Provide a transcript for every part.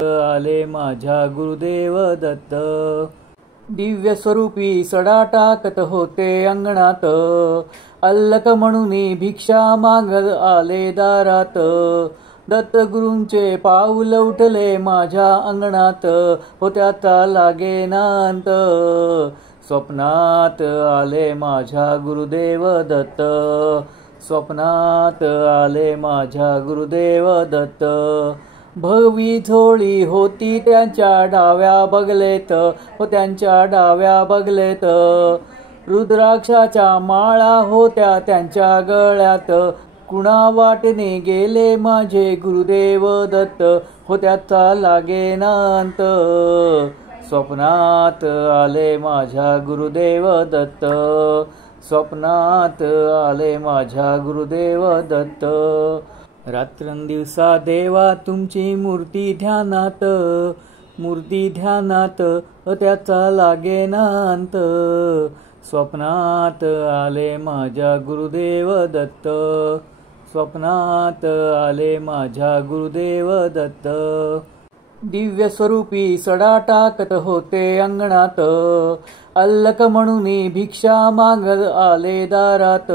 आले माझ्या गुरुदेव दत्त। दिव्य स्वरूपी सडा टाकत होते अंगणात, अल्लक म्हणून भिक्षा मागत आले दारात। दत्तगुरूंचे पाऊल उठले माझ्या अंगणात, होत्यात लागेनांत। स्वप्नात आले माझ्या गुरुदेव दत्त, स्वप्नात आले माझ्या गुरुदेव दत्त। भगवी झोळी होती त्यांच्या डाव्या बगलेत, त्यांच्या डाव्या बगलेत। रुद्राक्षाच्या माळा होत्या त्यांच्या गळ्यात, कुणा वाटेने गेले माझे गुरुदेव दत्त, होत्याचा लागेनांत। स्वप्नात आले माझ्या गुरुदेव दत्त, स्वप्नात आले माझ्या गुरुदेव दत्त। रात्रंदिवसा देवा तुमची मूर्ती ध्यानात, मूर्ती ध्यानात, त्याचा लागेनांत। स्वप्नात आले माझ्या गुरुदेव दत्त, स्वप्नात आले माझ्या गुरुदेव दत्त। दिव्य स्वरूपी सडा टाकत होते अंगणात, अल्लक म्हणून भिक्षा मागत आले दारात।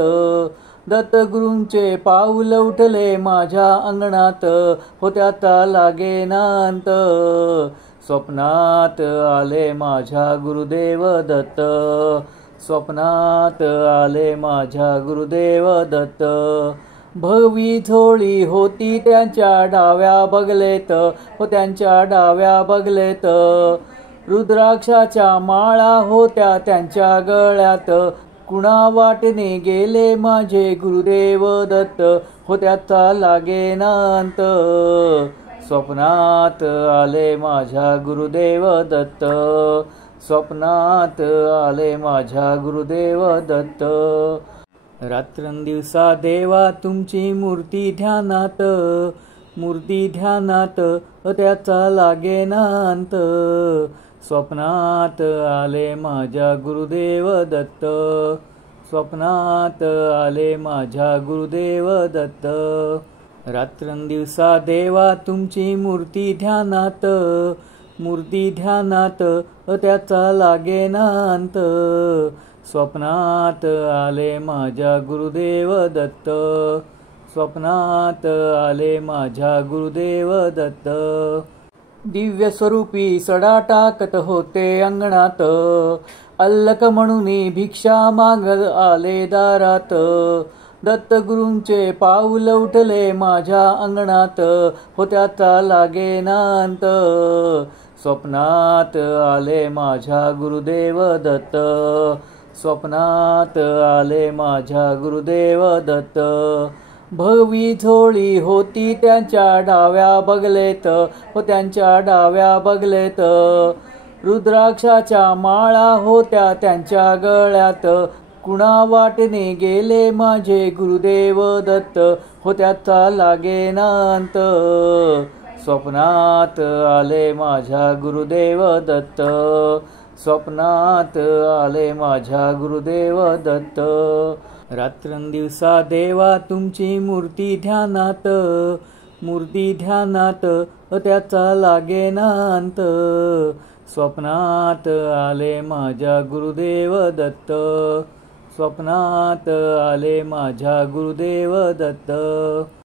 दत्तगुरूंचे पाऊल उठले माझ्या अंगणात, होत्यात लागेनांत। स्वप्नात आले माझ्या गुरुदेव दत्त, स्वप्नात आले माझ्या गुरुदेव दत्त। भगवी झोळी होती त्यांच्या डाव्या बगलेत, त्यांच्या डाव्या बगलेत। रुद्राक्षाच्या माळा होत्या त्यांच्या गळ्यात, कुणा वाटेने गेले माझे गुरुदेव दत्त, होत्याचा लागेनांत। स्वप्नात आले माझ्या गुरुदेव दत्त, स्वप्नात आले माझ्या गुरुदेव दत्त। रात्रंदिवसा देवा तुमची मूर्ती ध्यानात, मूर्ती ध्यानात, त्याचा लागेनांत। स्वप्नात आले माझ्या गुरुदेव दत्त, स्वप्नात आले माझ्या गुरुदेव दत्त। रात्रंदिवसा देवा तुमची मूर्ती ध्यानात, मूर्ती ध्यानात, त्याचा लागेनांत। स्वप्नात आले माझ्या गुरुदेव दत्त, स्वप्नात आले माझ्या गुरुदेव दत्त। दिव्य स्वरूपी सडा टाकत होते अंगणात, अल्लक म्हणून भिक्षा मागत आले दारात। दत्तगुरूंचे पाऊल उठले माझ्या अंगणात, होत्यात लागेनांत। स्वप्नात आले माझ्या गुरुदेव दत्त, स्वप्नात आले माझ्या गुरुदेव दत्त। भगवी झोळी होती त्यांच्या डाव्या बगलेत, त्यांच्या डाव्या बगलेत। रुद्राक्षाच्या माळा होत्या त्यांच्या गळ्यात, कुणा वाटेने गेले माझे गुरुदेव दत्त, होत्याचा लागेनांत। स्वप्नात आले माझ्या गुरुदेव दत्त, स्वप्नात आले माझ्या गुरुदेव दत्त। रात्रंदिवसा देवा तुमची मूर्ती ध्यानात, मूर्ती ध्यानात, त्याचा लागेनांत। स्वप्नात आले माझ्या गुरुदेव दत्त, स्वप्नात आले माझ्या गुरुदेव दत्त।